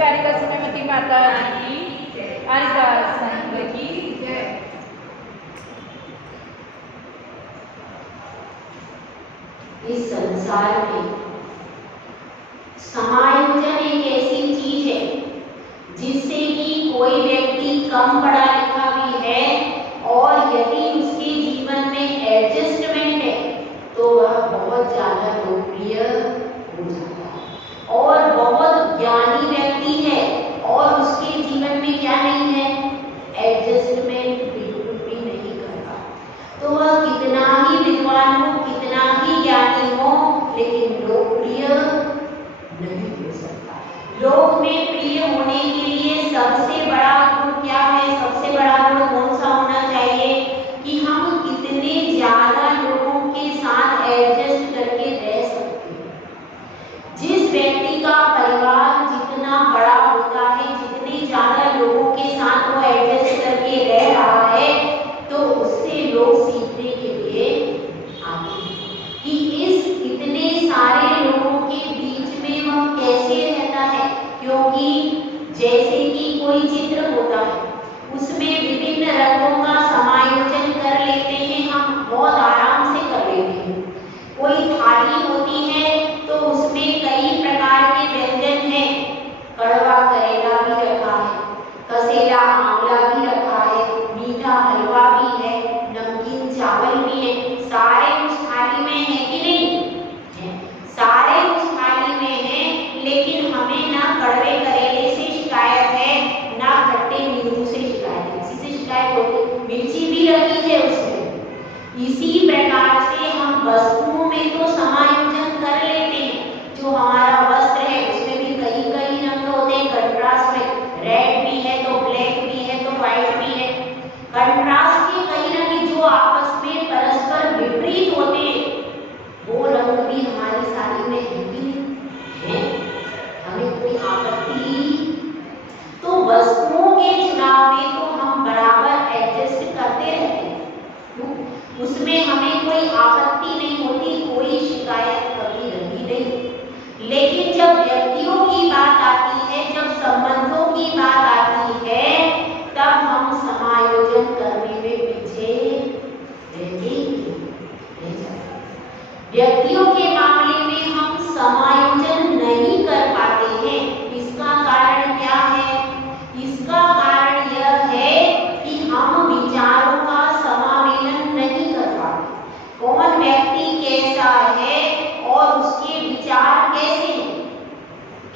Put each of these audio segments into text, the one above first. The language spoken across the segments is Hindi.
प्यारिका सुमति माता की आरिका संघ की जय। इस संसार में समायोजन एक ऐसी चीज है जिससे कि कोई व्यक्ति कम पढ़ा लिखा भी है और यदि उसके जीवन में एडजस्टमेंट है तो वह बहुत ज्यादा लोकप्रिय हो जाता है। और बहुत ज्ञानी व्यक्ति है और उसके जीवन में क्या नहीं है, एडजस्टमेंट बिल्कुल भी नहीं करता, तो वह कितना ही विद्वान हो, कितना ही ज्ञानी हो, लेकिन लोकप्रिय नहीं हो सकता। लोक में प्रिय होने के लिए सबसे बड़ा गुण क्या है, सबसे बड़ा गुण कौन सा होना चाहिए कि हम कितने ज्यादा लोगों के साथ एडजस्ट करके रह सकते हैं। जिस व्यक्ति का परिवार जितना बड़ा होता है, जितने ज्यादा लोगों के साथ वो एडजस्ट करके रह रहा है, तो उससे लोग सीखने के लिए आते हैं कि इस इतने सारे लोगों के बीच में वह कैसे रहता है। क्योंकि जैसे कि कोई चित्र होता है, उसमें विभिन्न रंगों का समायोजन कर लेते हैं, हम बहुत आराम से कर लेते हैं। कोई थाली होती है तो उसमें कई प्रकार के व्यंजन हैं, कड़वा करेला भी रखा है, कसेला आंवला भी रखा है, मीठा हलवा भी है, नमकीन चावल भी है। सारे उस थाली में है कि नहीं है? सारे उस थाली में है, लेकिन हमें ना कड़वे करेले से शिकायत है, ना खट्टे नींबू से शिकायत है। इसी से शिकायत होती, मिर्ची भी रखी है उसमें। इसी प्रकार से हम वस्तुओं में तो समायोजन कर लेते हैं। जो हमारा वस्त्र है उसमें भी कई कई रंग होते हैं, कंट्रास्ट में रेड भी है तो ब्लैक भी है तो व्हाइट भी है। कंट्रास्ट के कई रंग जो आपस में परस्पर विपरीत होते हैं, वो रंग भी हमारी साड़ी में है कि नहीं है? हमें कोई आपत्ति तो वस्तुओं के चुनाव में तो हम बराबर एडजस्ट करते रहते हैं, उसमें हमें कोई आपत्ति नहीं होती, कोई शिकायत कभी रही नहीं। लेकिन जब व्यक्तियों की बात आती है, जब संबंधों की बात आती है, तब हम समायोजन करने में पीछे रहते रह जाते। व्यक्तियों के मामले में हम समायोजन नहीं कर पाते हैं। इसका कारण क्या है? इसका कारण यह है कि हम विचारों का समामेलन नहीं कर पाते। कौन व्यक्ति कैसा है और उसके विचार कैसे हैं,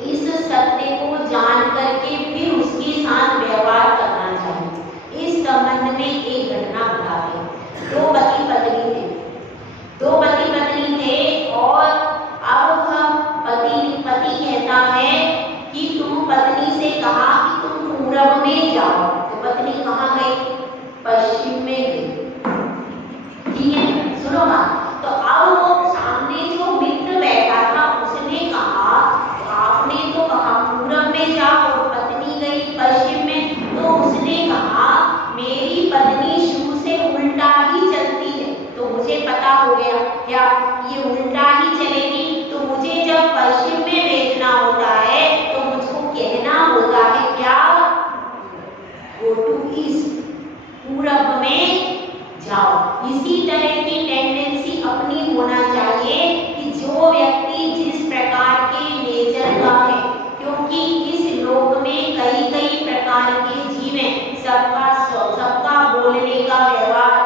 इस सत्य को जान करके फिर उसके साथ व्यवहार करना चाहिए। इस संबंध में एक घटना बताते हैं। दो पति पत्नी थे और अब पति कहता है कि तुम, पत्नी से कहा कि तुम पूरब में जाओ, तो पत्नी कहाँ गई? पश्चिम में गई। ठीक है, सुनो बात। तो अब वो सामने जो मित्र बैठा था उसने कहा, तो आपने तो कहा पूरब में जाओ, पत्नी गई पश्चिम में, तो उसने कहा मेरी पत्नी शुरू से उल्टा ही चलती है, तो मुझे पता हो गया क्या ये उल्टा ही चलेगी, तो मुझे जब पश्चिम में भेजना होता है तो मुझको कहना होता है क्या, गो टू ईस्ट, पूरब में जाओ। इसी तरह की टेंडेंसी अपनी होना चाहिए कि जो व्यक्ति जिस प्रकार के नेचर का है, क्योंकि इस लोक में कई कई प्रकार के जीव हैं, सबका बोलने का व्यवहार,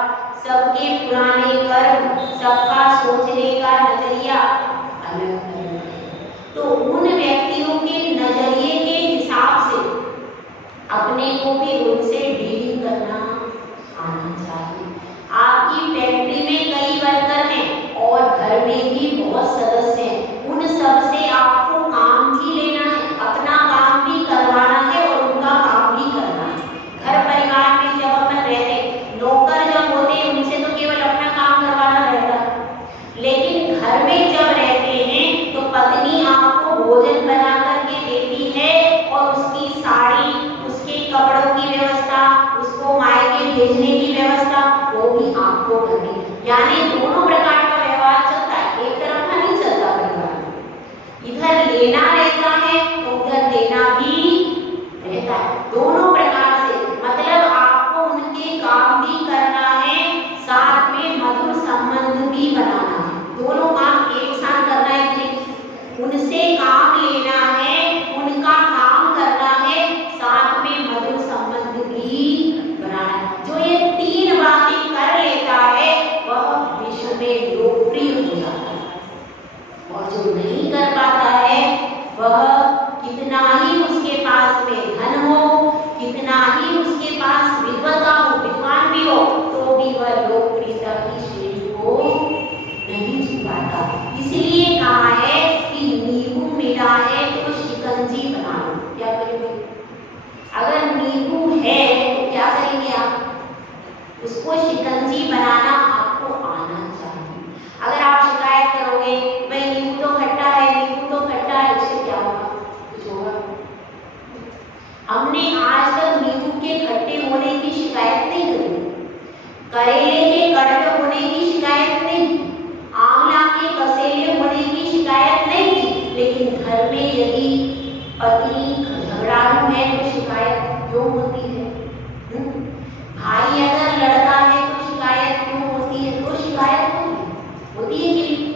सबके पुराने कर्म, सबका सोचने का नजरिया अलग अलग है। तो उन व्यक्तियों के नजरिए के हिसाब से अपने को भी उनसे डीलिंग करना आना चाहिए। आपकी फैक्ट्री में कई वर्कर हैं और घर में भी बहुत सदस्य हैं, उन सब से आपको काम भी लेना है, अपना काम भी करवाना है और उनका काम भी करना है। घर परिवार में जब अपन रहते, नौकर जब होते हैं उनसे तो केवल अपना काम करवाना रहता है, लेकिन घर में जब रहते हैं तो पत्नी आपको भोजन बना करके देती है और उसकी साड़ी, उसके कपड़ों की व्यवस्था, उसको मायके भेजने की व्यवस्था वो भी आपको करनी है। यानी दोनों प्रकार का व्यवहार चलता है, एक तरफ नहीं चलता परिवार में। इधर लेना रहता है तो उधर देना भी रहता है, दोनों प्रकार से। मतलब आपको उनके काम भी करना है, साथ में मधुर संबंध भी बनाना है। दोनों काम एक साथ करना है कि नहीं? उनसे काम लेना है, उनका काम करना है, साथ में मधुर संबंध भी बनाना है। जो ये तीन बातें कर लेता है वह विश्व में लोकप्रिय हो जाता है, और जो नहीं कर पाता है वह कितना ही उसके पास में धन हो, कितना ही उसके पास विद्वता हो, विद्वान भी हो, तो भी वह लोकप्रियता की श्रेणी को नहीं छू पाता। इसलिए कहा है कि नींबू मिला है तो शिकंजी बना लो। क्या करेंगे? अगर नींबू है तो क्या करेंगे आप? उसको शिकंजी बनाना आपको आना चाहिए। अगर आप शिकायत करोगे भाई नींबू तो खट्टा है, नींबू तो खट्टा है, उससे क्या होगा? कुछ होगा? हमने आज तक नींबू के खट्टे होने की शिकायत नहीं करी, करेले के कड़वे होने की शिकायत नहीं, आंवला के कसेले होने की शिकायत नहीं की। लेकिन घर में यदि पति झगड़ालू है तो शिकायत क्यों होती है? भाई अगर लड़ता है तो शिकायत क्यों होती है? तो शिकायत होती है कि नहीं?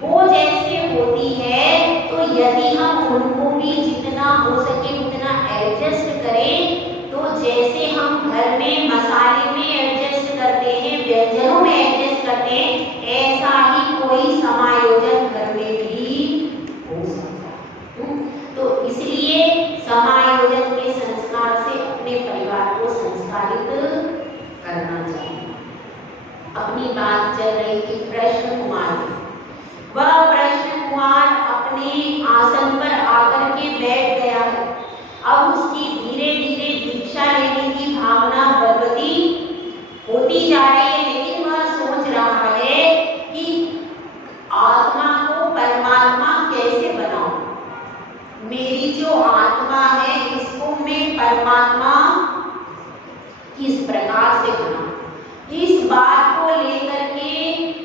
वो जैसे होती है, तो यदि हम उनको भी जितना हो सके उतना एडजस्ट करें, तो जैसे हम घर में मसाले में एडजस्ट करते हैं, व्यंजनों में एडजस्ट करते हैं, ऐसा ही कोई समायोजन घर में भी हो सकता है। तो इसलिए समायोजन के संस्कार से अपने परिवार को संस्कारित करना चाहिए। अपनी बात चल रही थी प्रश्न कुमार की। वह प्रश्न कुमार अपने आसन पर आकर के बैठ गया है। अब उसकी धीरे धीरे दीक्षा लेने की भावना बलवती होती जा रही है, लेकिन वह सोच रहा है कि आत्मा को परमात्मा कैसे बनाऊं? मेरी जो आत्मा है इसको मैं परमात्मा किस प्रकार से बनाऊं? इस बात को लेकर के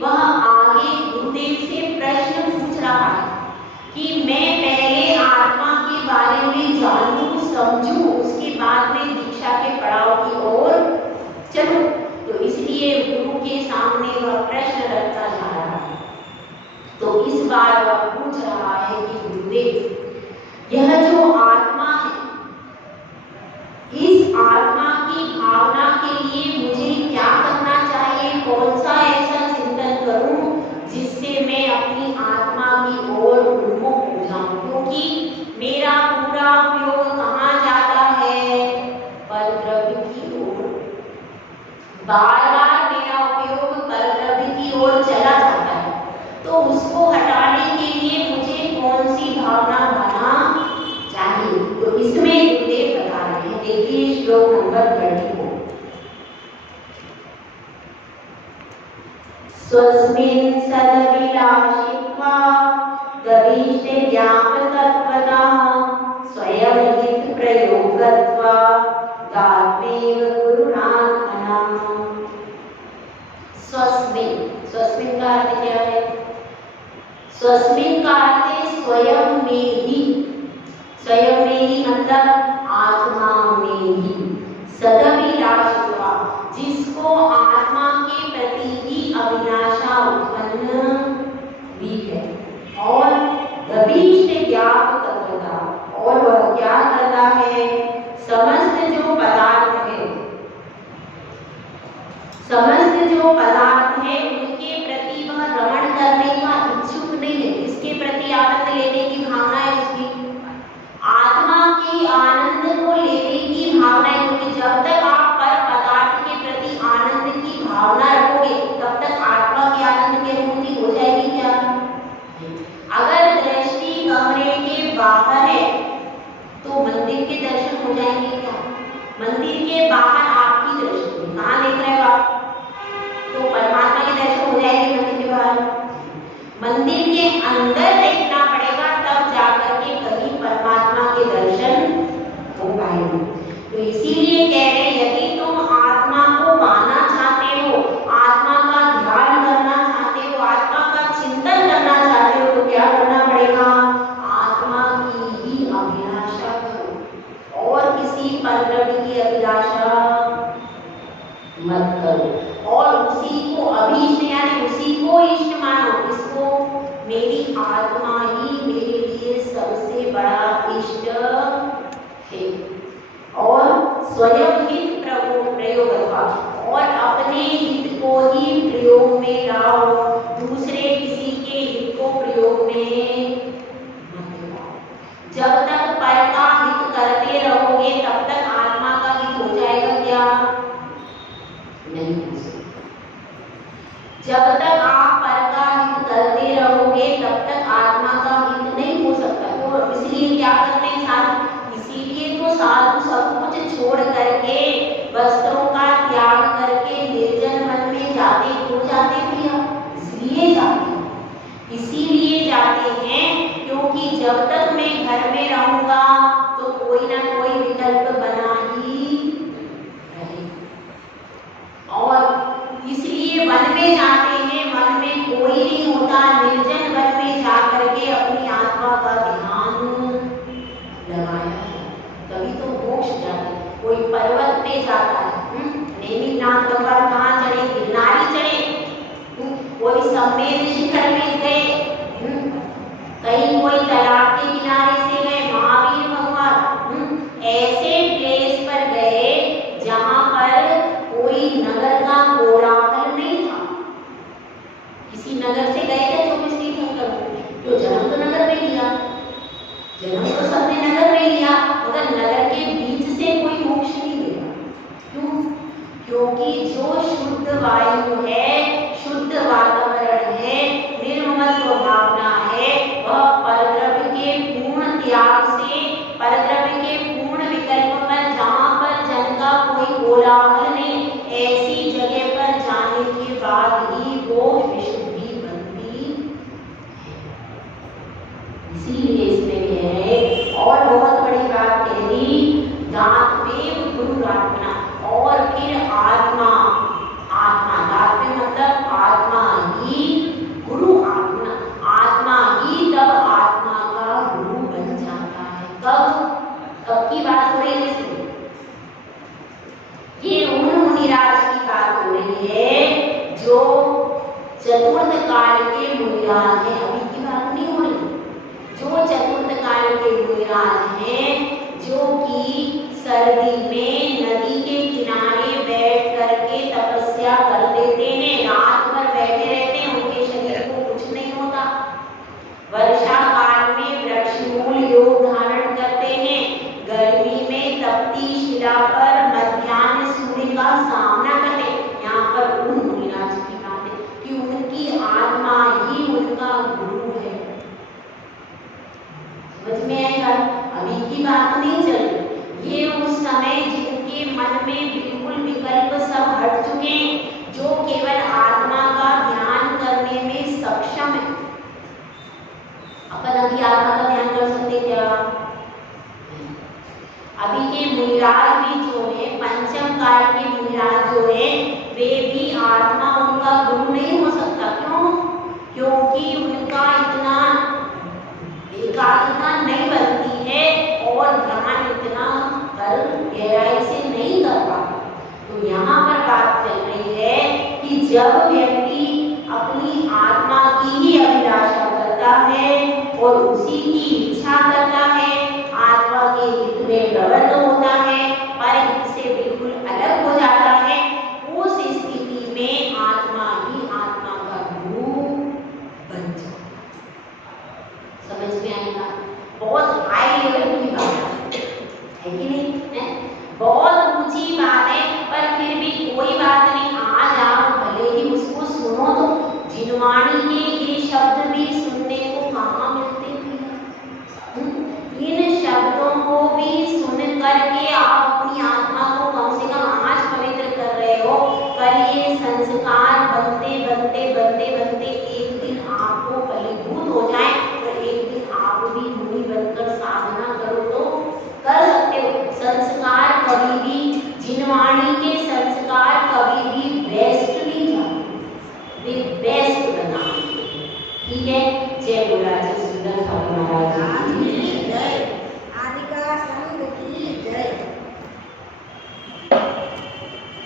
वह आगे गुरुदेव से प्रश्न पूछ रहा है कि मैं पहले आत्मा के बारे में जानूं, समझूं, उसके बाद में दीक्षा के पड़ाव की ओर चलूं। तो इसलिए गुरु के सामने वह प्रश्न रखता जा रहा है। तो इस बार वह पूछ रहा है कि गुरुदेव, यह जो आत्मा है, इस आत्मा की भावना के लिए मुझे क्या करना चाहिए? कौन सा ऐसा चिंतन करूं जिससे मैं अपनी आत्मा की ओर उन्मुख हो जाऊं? क्योंकि मेरा पूरा उपयोग कहाँ जाता है? परद्रव्य की ओर। बार बार मेरा उपयोग परद्रव्य की ओर चला जाता है, तो उसको हटाने के लिए मुझे कौन सी भावना बना चाहिए? तो इसमें गुरुदेव बता रहे हैं, देखिए श्लोक नंबर 34। स्वस्मिन् सदभिलाषित्वा गभीष्टे ज्ञापकत्वतः स्वयं हित प्रयोगत्वा गात्मेव गुरुरात्मनः। स्वस्मिन् का अर्थ क्या है? स्वस्मिन् का अर्थ है स्वयं में ही। स्वयं में ही मतलब आत्मा में ही। सदभिलाषित्वा, जिसको आत्मा के प्रति ही अभिलाषा उत्पन्न हुई है, और गभीष्ट ज्ञापकत्वता, और वह क्या करता है? समस्त जो पदार्थ है, समस्त जो पदार्थ है उनके प्रति वह रमण करने का इच्छुक नहीं है। इसके प्रति आनंद लेने की भावना है उसकी, आत्मा के आनंद को लेने की भावना है। क्योंकि जब तक आप पर पदार्थ के प्रति आनंद की भावना रखोगे तब तक आत्मा के आनंद की अनुभूति हो जाएगी क्या? अगर दृष्टि कमरे के बाहर है तो मंदिर के दर्शन हो जाएंगे क्या? मंदिर के बाहर आपकी दृष्टि कहाँ देख रहे हो आप? तो परमात्मा के दर्शन हो जाएंगे मंदिर के बाहर। मंदिर के अंदर देखना पड़ेगा, तब जाकर के कहीं परमात्मा के दर्शन हो पाएंगे। तो इसीलिए कह रहे, यदि तुम आत्मा को पाना चाहते हो, आत्मा का ध्यान करना चाहते हो, आत्मा का चिंतन करना चाहते हो, तो क्या करना पड़ेगा? आत्मा की ही अभिलाषा करो और किसी क्योंकि जब तक मैं घर में रहूंगा तो कोई ना कोई विकल्प बना ही रहेगा। और इसलिए वन में जाते हैं, वन में कोई नहीं होता, निर्जन वन में जाकर के अपनी आत्मा का ध्यान लगाया, तभी तो मोक्ष जाते। कोई पर्वत पे जाता है, नेमिनाथ पर कहाँ चढ़े, गिरनारी चढ़े, कोई सम्मेद शिखर में गए, कहीं कोई तालाब के किनारे से गए, महावीर भगवान ऐसे प्लेस पर गए जहां पर कोई नगर का कोलाहल नहीं था। किसी नगर से गए थे 24 तीर्थंकर, तो जन्म तो नगर में लिया, जन्म तो सबने नगर में लिया, मगर नगर के बीच से कोई मोक्ष नहीं मिला। क्यों? क्योंकि जो शुद्ध वायु है, शुद्ध वातावरण है, निर्ममत्व भावना है, वह परद्रव्य के पूर्ण त्याग से, परद्रव्य के पूर्ण विकल्प पर, जहाँ पर जन का कोई कोलाहल नहीं, ऐसी जगह पर जाने के बाद ही वो विशुद्धि बनती है। इसीलिए इसमें कह रहे, और बहुत बड़ी बात कह दी, दात्वेव गुरुरात्मना, और फिर आत्मा, आत्मा दात्वे मतलब आत्मा ही गुरु, आत्मा, आत्मा ही तब आत्मा का गुरु बन जाता है। कब? कब की बात हो रही है? ये उन मुनिराज की बात हो रही है जो चतुर्थ काल के मुनिराज हैं, अभी की बात नहीं हो रही। जो चतुर्थ काल के मुनिराज हैं, जो कि सर्दी में नदी के किनारे बैठ करके तपस्या कर लेते हैं, रात भर बैठे रहते हैं, उनके शरीर को कुछ नहीं होता। वर्षा काल में वृक्ष मूल योग धारण करते हैं, गर्मी में तपती शिला पर मध्याह्न सूर्य का सामना करते। यहाँ पर उन मुनिराज की बात है कि उनकी आत्मा ही उनका गुरु है। समझ में आएगा? अभी की बात नहीं चल रही, ये उस समय जिनके मन में बिल्कुल विकल्प सब हट चुके हैं, जो केवल आत्मा का ध्यान करने में सक्षम है। अपन अभी आत्मा का ध्यान कर सकते क्या? अभी के मुनिराज भी जो है, पंचम काल के मुनिराज जो है, वे भी आत्मा उनका गुरु नहीं हो सकता। क्यों? क्योंकि उनका इतना एकाग्रता नहीं बनती है और ध्यान इतना कर गहराई से नहीं कर पाता। तो यहाँ पर बात चल रही है कि जब व्यक्ति अपनी आत्मा की ही अभिलाषा करता है और उसी की इच्छा करता है, आत्मा के हित में प्रवृत्त होता है, पर हित से बिल्कुल अलग हो जाता है, उस स्थिति में आत्मा ही आत्मा का गुरु बन जाता है। समझ में आएगा? बहुत हाई लेवल की बात है कि नहीं है? बहुत ऊंची बात है, पर फिर भी कोई बात नहीं, आज आप भले ही उसको सुनो तो जिनवाणी के ये शब्द भी सुनने को कहाँ मिलते हैं। इन शब्दों को भी सुन करके आप अपनी आत्मा को कम से कम आज पवित्र कर रहे हो। कल ये संस्कार बनते बनते बनते बनते एक दिन आपको फलीभूत हो जाए, तो एक दिन आप भी मुनि बनकर साधना करो तो कर सकते हो। संस्कार कभी भी जिनवाणी